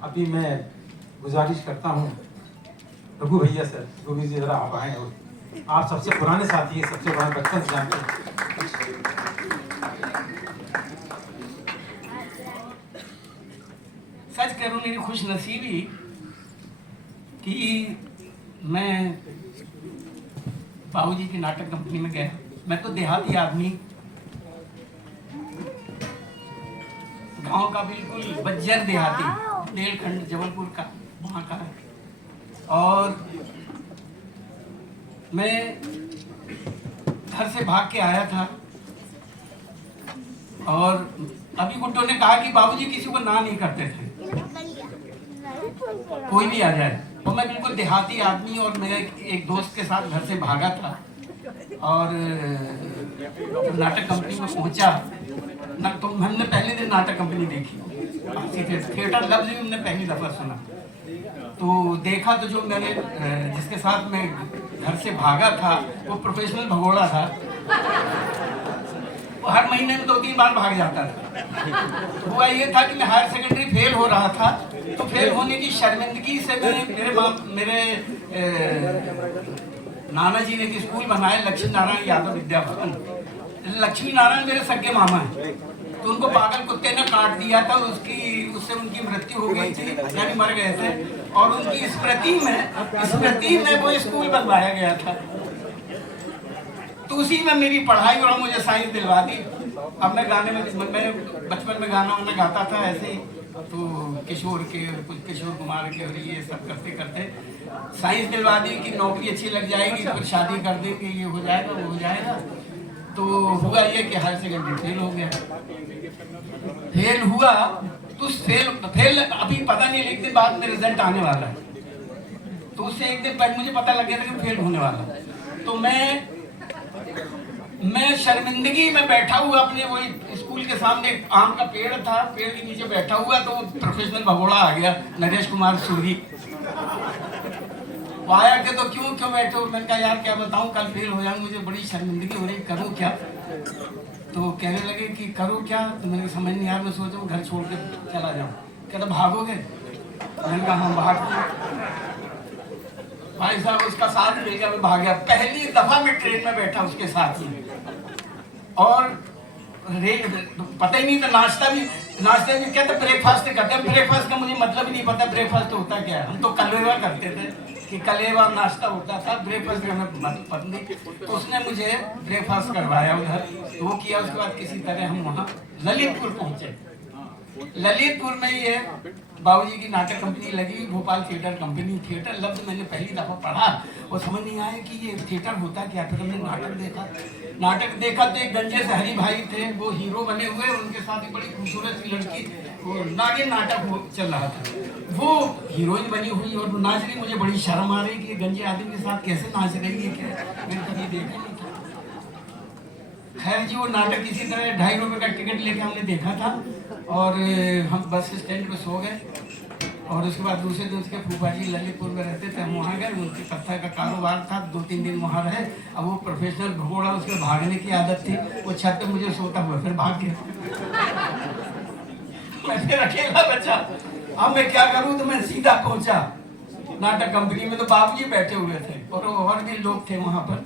अभी मैं गुजारिश करता हूँ रघु भैया सर, रघु जी जरा आप आए, और आप सबसे पुराने साथी हैं, सबसे पुराने बचपन से जानते हैं। सच करूं मेरी खुशनसीबी कि मैं बाबूजी की नाटक कंपनी में गया। मैं तो देहाती आदमी, गांव का बिल्कुल बज्जर देहाती, बुंदेलखंड जबलपुर का वहाँ का है। और मैं घर से भाग के आया था और अभी गुड्डो ने कहा कि बाबूजी किसी को ना नहीं करते थे, कोई भी आ जाए। और मैं बिल्कुल देहाती आदमी, और मैं एक दोस्त के साथ घर से भागा था और नाटक कंपनी में पहुंचा ना, तो हमने पहले दिन नाटक कंपनी देखी, थिएटर लफ्ज भी हमने पहली दफा सुना। तो देखा तो जो मैंने जिसके साथ मैं घर से भागा था वो प्रोफेशनल भगोड़ा था। वो हर महीने में 2-3 बार भाग जाता था। तो हुआ ये था कि मैं हायर सेकेंडरी फेल हो रहा था, तो फेल होने की शर्मिंदगी से मेरे नाना जी ने एक स्कूल बनाया, लक्ष्मी नारायण यादव विद्या भवन। लक्ष्मी नारायण मेरे सगे मामा हैं, तो उनको पागल कुत्ते ने काट दिया था, उससे उनकी मृत्यु हो गई थी, यानी मर गए थे। और उनकी स्मृति में वो स्कूल बनवाया गया था। तो उसी में मेरी पढ़ाई, और मुझे साइंस दिलवा दी। अब मैं गाने में, मैं बचपन में गाना वाना गाता था ऐसे ही, तो किशोर के, कुछ किशोर कुमार के, और ये सब करते करते साइंस दिलवा दी कि नौकरी अच्छी लग जाएगी, फिर शादी कर देंगे, ये हो जाएगा वो हो जाएगा। तो हुआ ये कि हायर सेकेंडरी फेल हो गया। फेल हुआ तो फेल अभी पता नहीं, एक दिन बाद में रिजल्ट आने वाला है, तो उससे एक दिन पहले मुझे पता लग गया था कि फेल होने वाला। तो मैं शर्मिंदगी में बैठा हुआ अपने वही स्कूल के सामने, आम का पेड़ था, पेड़ के नीचे बैठा हुआ, तो प्रोफेशनल भगोड़ा आ गया, नरेश कुमार सूरी। वो आया कि तो क्यों बैठे हो? मैंने कहा यार क्या बताऊं, कल फेल हो जाऊं, मुझे बड़ी शर्मिंदगी हो रही, करूं क्या? तो कहने लगे कि करूं क्या? तो मैंने समझ नहीं आया, मैं सोचा घर छोड़ के चला जाऊं। कहता भागोगे? मैंने कहा हाँ भाग। भाई साहब उसका साथ ले गया, मैं भाग गया। पहली दफा मैं ट्रेन में बैठा उसके साथ ही, और पता ही नहीं था, नाश्ते भी क्या था, ब्रेकफास्ट करते हैं। ब्रेकफास्ट का मुझे मतलब ही नहीं पता, ब्रेकफास्ट होता क्या है। हम तो कलेवा करते थे कि कलेवा नाश्ता होता था, ब्रेकफास्ट करना पत्नी। तो उसने मुझे ब्रेकफास्ट करवाया उधर, तो वो किया। उसके बाद किसी तरह हम वहाँ ललितपुर पहुंचे। ललितपुर में ही है बाबूजी की नाटक कंपनी लगी, भोपाल थिएटर कंपनी। थिएटर लफ्ज मैंने पहली दफा पढ़ा और समझ नहीं आया कि ये थिएटर होता क्या। फिर हमने नाटक देखा तो एक गंजे से हरी भाई थे, वो हीरो बने हुए, उनके साथ एक बड़ी खूबसूरत सी लड़की, वो नागिन नाटक चल रहा था, वो हीरोइन बनी हुई और वो नाच रही। मुझे बड़ी शर्म आ रही कि गंजे आदमी के साथ कैसे नाच रही है, क्या मैंने कभी देखा नहीं था। खैर जी, वो नाटक किसी तरह 2.5 रुपये का टिकट लेके हमने देखा था, और हम बस स्टैंड पे सो गए। और उसके बाद दूसरे दिन उसके फूफा जी ललितपुर में रहते थे, हम वहाँ गए। उनके पत्थर का कारोबार था, 2-3 दिन वहाँ रहे। अब वो प्रोफेशनल भगोड़ा, उसके भागने की आदत थी, वो छत पे मुझे सोता हुआ फिर भाग गया। मैं फिर अकेला बचा। अब मैं क्या करूँ, तो मैं सीधा पहुंचा नाटक कंपनी में। तो बाबूजी बैठे हुए थे और भी लोग थे वहाँ पर,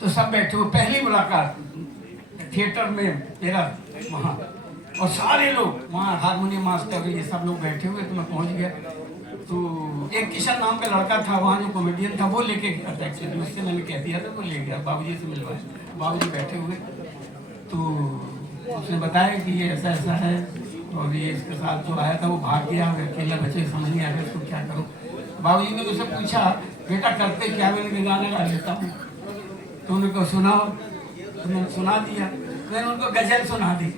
तो सब बैठे हुए। पहली मुलाकात थिएटर में मेरा वहाँ, और सारे लोग वहाँ, हारमोनियम मास्टर ये सब लोग बैठे हुए। तो मैं पहुँच गया, तो एक किशन नाम का लड़का था वहाँ जो कॉमेडियन था, वो लेके गया था एक्चुअली, उससे मैंने कह दिया था, वो ले गया, बाबूजी से मिलवाया। बाबूजी बैठे हुए, तो उसने बताया कि ये ऐसा ऐसा है, और ये इसके साथ जो आया था वो भाग गया, अकेला बचे, समझ नहीं आया इसको क्या करूँ। बाबूजी ने मुझसे पूछा बेटा करते क्या? मैंने गाना गा लेता हूँ। तो उनको सुनाओ, तो मैंने सुना दिया। मैंने उनको गजल सुना दी।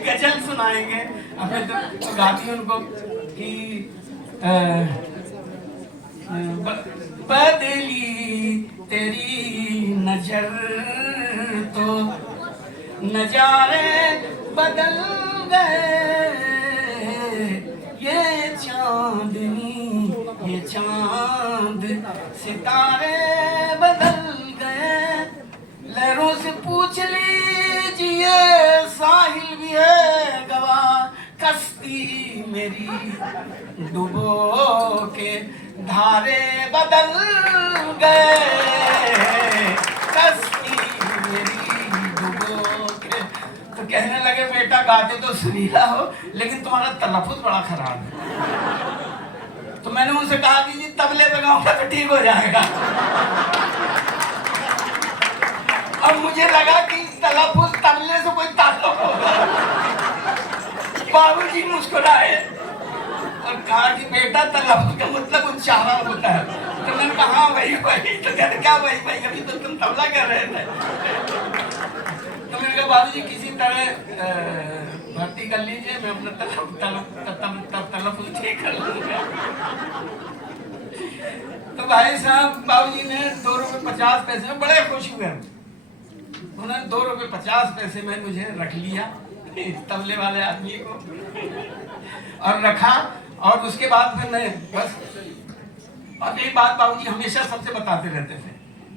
गजल सुनाएंगे हमें, तो गाती उनको कि बदली तेरी नजर तो नजारे बदल गए, ये चांदनी ये चांद सितारे बदल गए। लहरों से पूछ लीजिए, साहिल भी है गवाह, कश्ती मेरी डुबो के धारे बदल गए, कश्ती मेरी डुबो के। तो कहने लगे बेटा गाते तो सुरीला हो लेकिन तुम्हारा तलफ़ुज़ बड़ा खराब है। तो मैंने उनसे कहा कि जी तबले पे गाऊंगा तो ठीक हो जाएगा। अब मुझे लगा कि तलफ़ुज़ तबले से कोई ताल्लुक होगा। बाबूजी मुस्कुराए और कहा कि बेटा तलफ़ुज़ का मतलब उच्चारण होता है। तो मैंने कहा हाँ वही वही। तो कहते क्या वही वही, अभी तो तुम तबला कर रहे थे। तो मैंने कहा बाबूजी किसी तरह भर्ती कर लीजिए, मैं अपना तलफ़ुज़ ठीक कर लूँगा। तो भाई साहब बाबूजी ने 2 रुपये 50 पैसे में बड़े खुश हुए। उन्होंने 2 रुपये 50 पैसे में मुझे रख लिया तबले वाले आदमी को और रखा। और उसके बाद फिर मैं बस, और एक बात बाबूजी हमेशा सबसे बताते रहते थे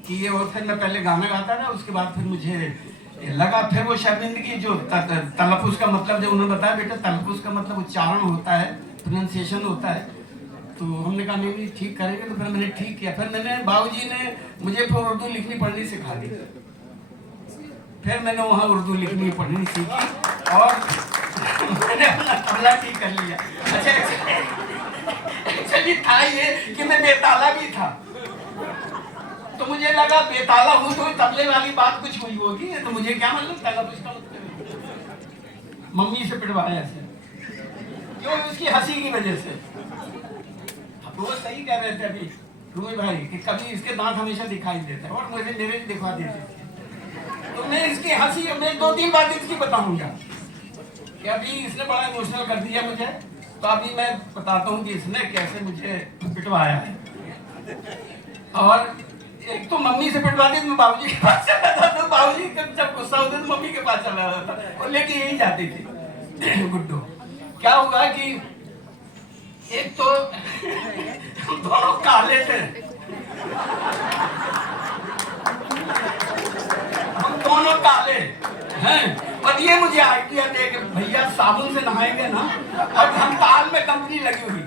कि ये, और फिर मैं पहले गाना गाता था, उसके बाद फिर मुझे लगा, फिर वो शर्मिंदगी जो तलफ़ुज़ का मतलब जो उन्होंने बताया, बेटा तलफ़ुज़ का मतलब उच्चारण होता है, प्रोनाउंसिएशन होता है। तो हमने कहा नहीं ठीक करेंगे। तो फिर मैंने ठीक किया। फिर मैंने बाबूजी ने मुझे फिर उर्दू लिखनी पढ़नी सिखा दी। फिर मैंने वहाँ उर्दू लिखनी पढ़नी सीखी और मैंने अपना तबला ठीक कर लिया। अच्छा एक्चुअली था ये कि मैं बेताला भी था। तो मुझे लगा बेताला हूँ तो तबले वाली बात कुछ हुई होगी, तो मुझे क्या मतलब तलफ़ुज़ का मतलब। मम्मी से पिटवाया ऐसे क्यों? उसकी हंसी की वजह से। वो सही कह रहे थे अभी रूमी भाई कि कभी इसके दांत हमेशा दिखाई देते हैं और मुझे मेरे भी दिखा देते थे। तो मैं इसकी हंसी, मैं 2-3 बात इसकी बताऊंगा कि अभी इसने बड़ा इमोशनल कर दिया मुझे। तो अभी मैं बताता हूँ कि इसने कैसे मुझे पिटवाया है। और एक तो मम्मी से पिटवा दी तो मैं बाबूजी के पास चला जाता। तो बाबूजी जब गुस्सा होते तो मम्मी के पास चला जाता और लेके यही जाती थी गुड्डू। क्या हुआ कि एक तो हम दोनों काले थे, हम दोनों काले हैं। और ये मुझे आइडिया दे कि भैया साबुन से नहाएंगे ना, और हम ताल में कंपनी लगी हुई।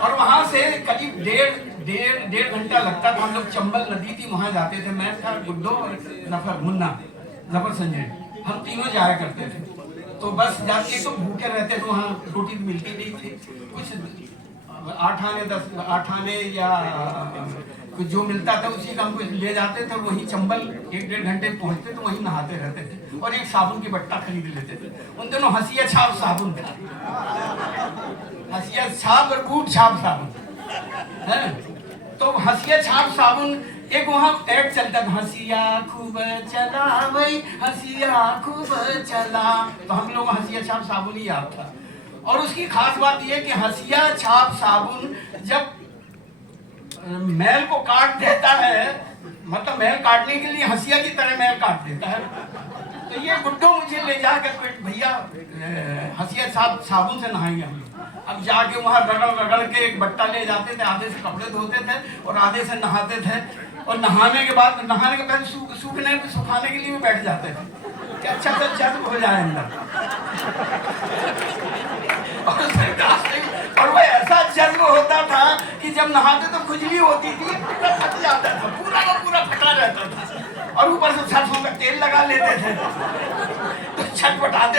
और वहां से करीब डेढ़ घंटा लगता था। हम लोग चंबल नदी थी वहां जाते थे। मैं था, गुड्डो और जफर संजय, हम तीनों जाया करते थे। तो बस जाके तो भूखे रहते थे, वहाँ रोटी मिलती नहीं थी। कुछ 8 आने या कुछ जो मिलता था उसी का हमको ले जाते थे। वहीं चंबल 1-1.5 घंटे पहुँचते तो वहीं नहाते रहते थे और एक साबुन की बट्टा खरीद लेते थे। उन दिनों हंसिया छाप साबुन था, हंसिया छाप और बूट छाप साबुन है। तो हंसिया छाप साबुन एक वहाँ ऐड चलता था, हंसिया खूब चला भाई, हंसिया खूब चला। तो हम लोग हंसिया छाप साबुन ही याद था। और उसकी खास बात यह कि हंसिया छाप साबुन जब मैल को काट देता है, मतलब मैल काटने के लिए हंसिया की तरह मैल काट देता है। तो ये गुड्डो मुझे ले जाकर भैया हंसिया साबुन से नहाएंगे हम लोग। अब जाके वहाँ रगड़ के एक बट्टा ले जाते थे, आधे से कपड़े धोते थे और आधे से नहाते थे। और नहाने के पहले सुखाने के लिए भी बैठ जाते थे कि अच्छा सा जज्ब हो जाए अंदर। और वो ऐसा जज्ब होता था कि जब नहाते तो खुजली होती थी, पूरा फट जाता था, पूरा का पूरा फटा रहता था। और ऊपर से सरसों का तेल लगा लेते थे तो छटपटाते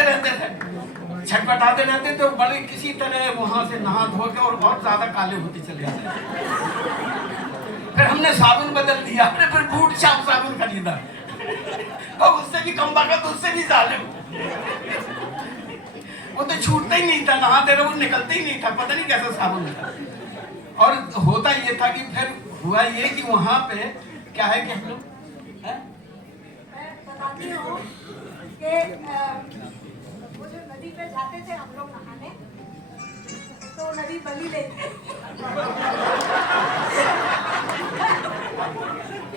रहते तो बड़े किसी तरह वहां से नहा धो के और बहुत ज्यादा काले होते चले जाते। फिर हमने साबुन बदल दिया, हमने फिर बूट छाप साबुन खरीदा और उससे भी कम वक्त, उससे भी जालिम। वो तो छूटता ही नहीं था, नहाते रहो निकलता ही नहीं था, पता नहीं कैसा साबुन था। और होता ये था कि फिर हुआ ये कि वहां पे क्या है कि हम लोग बताती हूँ कि वो जो नदी पे जाते थे हम लोग नहाने, तो नदी बली लेते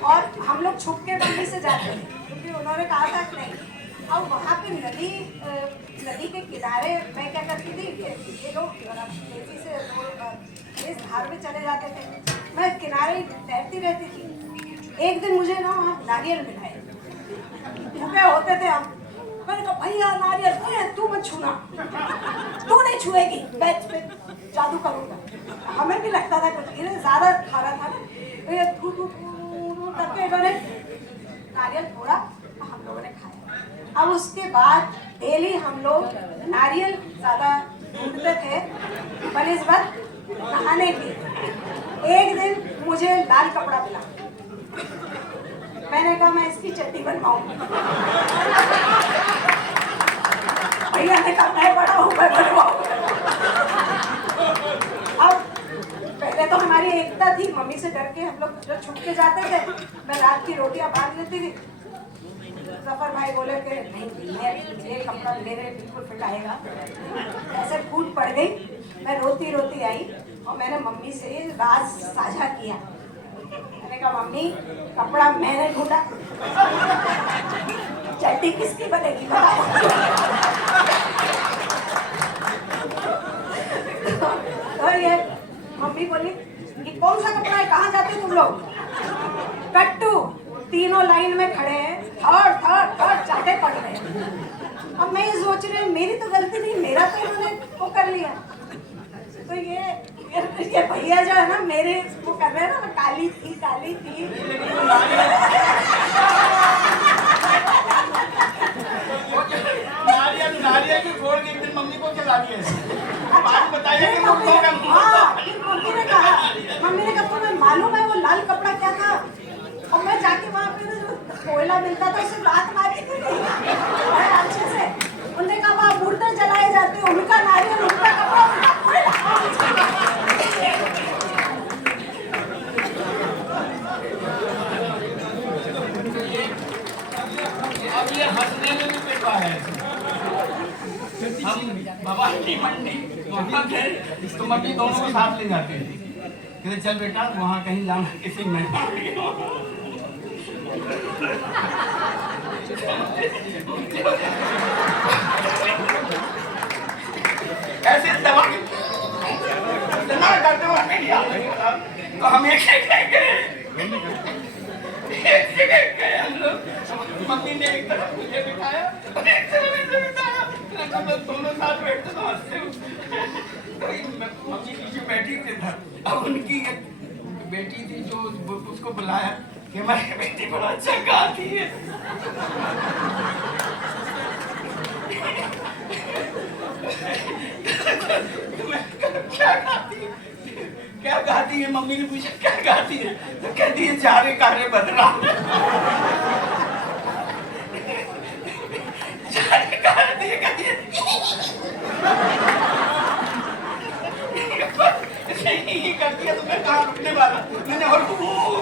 और हम लोग छुप के बली से जाते थे क्योंकि उन्होंने कहा था कि नहीं। अब वहाँ पे नदी के किनारे मैं क्या करती थी, ये लोग तेजी से इस धार में चले जाते थे, मैं किनारे तैरती रहती थी। एक दिन मुझे ना वहाँ नारियल मिला है, भूखे होते थे हम। मैंने कहा भैया नारियल, तू मत छूना। छुएगी मैं जादू करूंगा। हमें भी लगता था कुछ इन्हें ज्यादा खा रहा था ना, तो ये थू थू थू करके इन्होंने नारियल फोड़ा, हम लोगों ने खाया। अब उसके बाद डेली हम लोग नारियल ज्यादा ढूंढते थे बनिस्बत नहाने की। एक दिन मुझे लाल कपड़ा मिला, मैंने कहा मैं इसकी चट्टी बनवाऊंगी। भैया ने कहा मैं बड़ा हूँ, मैं बनवाऊंगा। अब पहले तो हमारी एकता थी, मम्मी से डर के हम लोग जब छुप के जाते थे, मैं रात की रोटियां बांध लेती थी। जफर भाई बोले कि नहीं ये कपड़ा मेरे बिल्कुल फिट आएगा। ऐसे फूट पड़ गई, मैं रोती रोती आई और मैंने मम्मी से राज साझा किया। मैंने कहा मम्मी कपड़ा मैंने ढूंढा, चट्टी किसकी बनेगी बताओ। तो ये मम्मी बोली कि कौन सा कपड़ा है, कहाँ जाते हो तुम लोग? कट्टू तीनों लाइन में खड़े हैं, थर्ड थर्ड थर्ड चाटे पड़ रहे हैं। अब मैं ये सोच रही हूँ मेरी तो गलती नहीं, मेरा तो इन्होंने वो कर लिया। तो ये भैया जो है ना मेरे वो कर रहे हैं ना, काली थी काली थी। नारियल की फोड़ के एक दिन मम्मी को खिला दिया। बात बताइए कि मम्मी ने कहा तुम्हें मालूम है वो लाल कपड़ा क्या था? और मैं जाके वहाँ पे जो कोयला मिलता था उससे लात मारी थी अच्छे से। उन्होंने कहा वहाँ मूर्तें जलाए जाते, उनका नारियल उनका कपड़ा उनका कोयला। अब ये हंसने में भी पेट है। हम बाबा की मंडी वहाँ गए तो मम्मी दोनों को साथ ले जाते थे, कहते चल बेटा वहाँ कहीं जाना किसी मेहमान के। ऐसे दवा इतना करते हुए तो हम एक गए हम लोग। मम्मी ने एक तरफ मुझे बिठाया और एक तरफ इसे बिठाया, दोनों साथ बैठते तो हंसते। मम्मी पीछे बैठी थी था। अब उनकी एक बेटी थी जो उसको बुलाया कि हमारी बेटी बड़ा अच्छा गाती है। क्या गाती है? मम्मी ने पूछा क्या गाती है? तो कहती है जा रे कारे बदरा। कहती है नहीं करती है तो मैं कहाँ रुकने वाला, मैंने और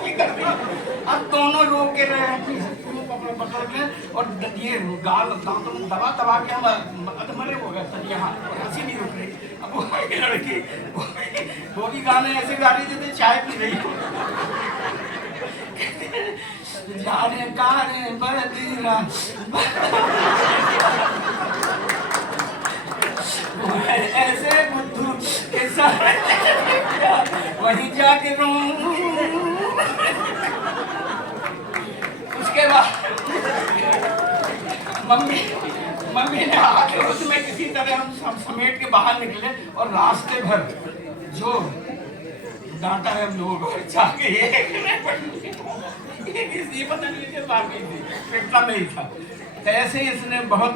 भी कर दिया। अब दोनों रो के रहे अपनी पकड़ के और ये गाल दांतों में दबा दबा के हम अधमरे हो गए सर, यहाँ हंसी नहीं रुक रही। अब वो लड़की वो भी गाने ऐसे गा रही जैसे चाय पी रही हो। जाने कारे बदरा ऐसे बुद्धू के साथ वहीं जाके रो। उसके बाद मम्मी ने आके उसमें किसी तरह हम समेट के बाहर निकले और रास्ते भर जो डांटा है हम लोगों को जाके किसी पता नहीं के बाकी थी पिटता नहीं था। तो ऐसे ही इसने बहुत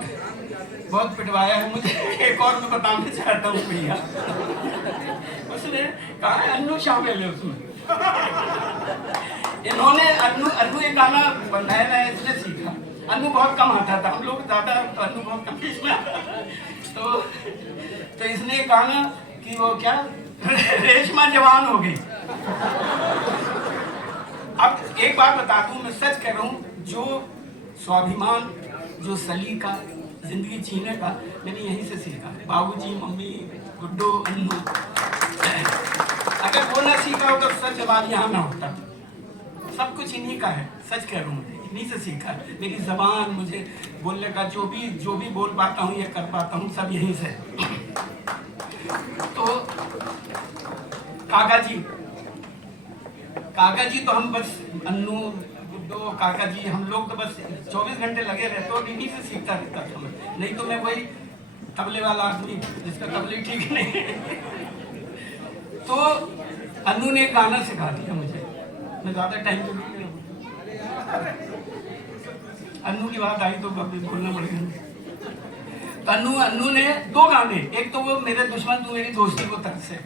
बहुत पिटवाया है मुझे। एक और मैं बताना चाहता हूँ भैया, उसने कहा अन्नू शामिल है उसमें। इन्होंने अन्नू एक गाना नया नया इसने सीखा। अन्नू बहुत कम आता था, हम लोग ज्यादा, अन्नू बहुत कम इसमें आता था। तो इसने एक गाना कि वो क्या रेशमा जवान हो गई। अब एक बात बता दूं, मैं सच कह रहा हूँ, जो स्वाभिमान, जो सलीका जिंदगी जीने का मैंने यहीं से सीखा। बाबूजी, मम्मी, गुड्डू, अन्नू, अगर वो ना सीखा होता तो सच बात यहाँ ना होता। सब कुछ इन्हीं का है, सच कह रहा हूँ, इन्हीं से सीखा। मेरी जबान, मुझे बोलने का जो भी बोल पाता हूँ या कर पाता हूँ, सब यहीं से। तो काका जी तो हम बस अन्नू, गुड्डू, काका जी, हम लोग तो बस 24 घंटे लगे रहते और इन्हीं से सीखता रहता था मैं। नहीं तो मैं वही तबले वाला आदमी जिसका तबले ठीक नहीं है। तो अन्नू ने एक गाना सिखा दिया मुझे, मैं ज़्यादा टाइम तो नहीं ले। अन्नू की बात आई तो अभी बोलना पड़ेगा। तो अन्नू ने 2 गाने, एक तो वो मेरे दुश्मन तू मेरी दोस्ती को तरस है,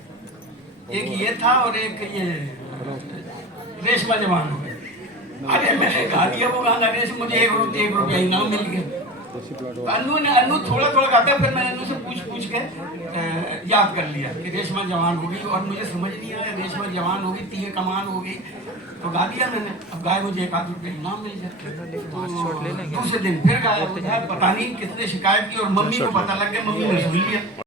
एक ये था और एक ये रेशमा जवान हो गई। अरे मैंने गा दिया वो गाना, मुझे 1 रुपया इनाम मिल गया। तो अन्नू थोड़ा गाता, फिर मैंने अन्नू से पूछ के याद कर लिया कि रेशमा जवान होगी, और मुझे समझ नहीं आया रेशमा जवान होगी तीर कमान होगी, तो गा दिया मैंने। अब गाय मुझे 1 आध रुपया इनाम मिल जाए। तो दूसरे दिन फिर गाया, पता नहीं किसने शिकायत की और मम्मी को पता लग गया, मम्मी ने सुन लिया।